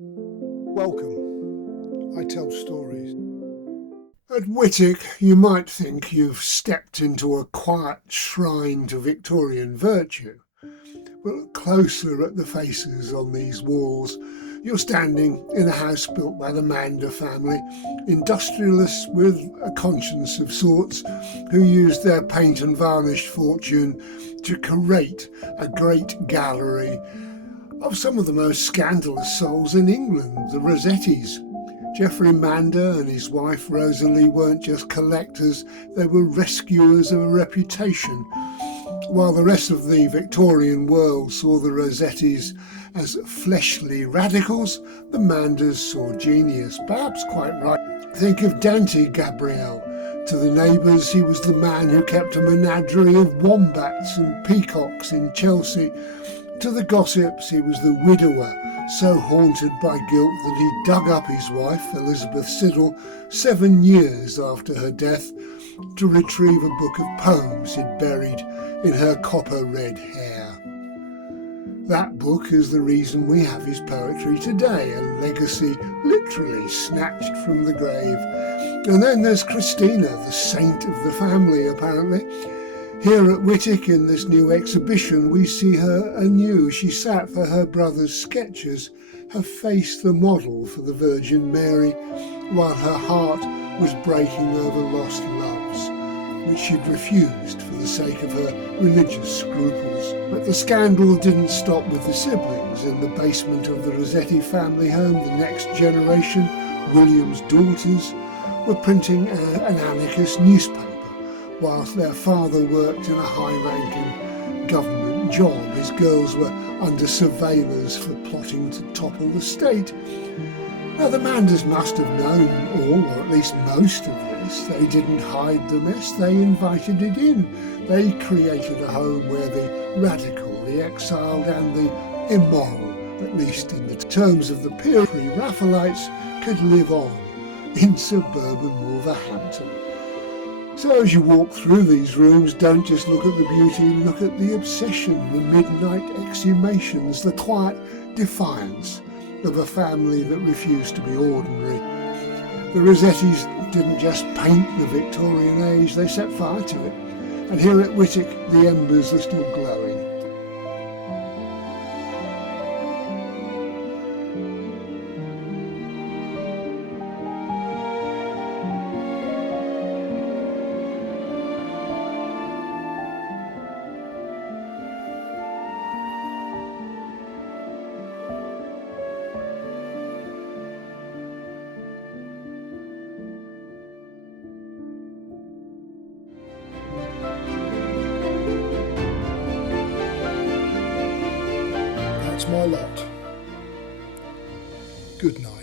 Welcome, I tell stories. At Wightwick, you might think you've stepped into a quiet shrine to Victorian virtue. But look closer at the faces on these walls. You're standing in a house built by the Mander family, industrialists with a conscience of sorts, who used their paint and varnish fortune to curate a great gallery of some of the most scandalous souls in England, the Rossettis. Geoffrey Mander and his wife Rosalie weren't just collectors, they were rescuers of a reputation. While the rest of the Victorian world saw the Rossettis as fleshly radicals, the Manders saw genius, perhaps quite right. Think of Dante Gabriel. To the neighbours, he was the man who kept a menagerie of wombats and peacocks in Chelsea. To the gossips, he was the widower, so haunted by guilt that he dug up his wife, Elizabeth Siddal, 7 years after her death, to retrieve a book of poems he'd buried in her copper-red hair. That book is the reason we have his poetry today, a legacy literally snatched from the grave. And then there's Christina, the saint of the family, apparently. Here at Wightwick, in this new exhibition, we see her anew. She sat for her brother's sketches, her face the model for the Virgin Mary, while her heart was breaking over lost loves, which she'd refused for the sake of her religious scruples. But the scandal didn't stop with the siblings. In the basement of the Rossetti family home, the next generation, William's daughters, were printing an anarchist newspaper, whilst their father worked in a high-ranking government job. His girls were under surveillance for plotting to topple the state. Now, the Manders must have known all, or at least most of this. They didn't hide the mess, they invited it in. They created a home where the radical, the exiled and the immoral, at least in the terms of the pre-Raphaelites, could live on in suburban Wolverhampton. So as you walk through these rooms, don't just look at the beauty, look at the obsession, the midnight exhumations, the quiet defiance of a family that refused to be ordinary. The Rossettis didn't just paint the Victorian age, they set fire to it. And here at Wightwick, the embers are still glowing. That's my lot. Good night.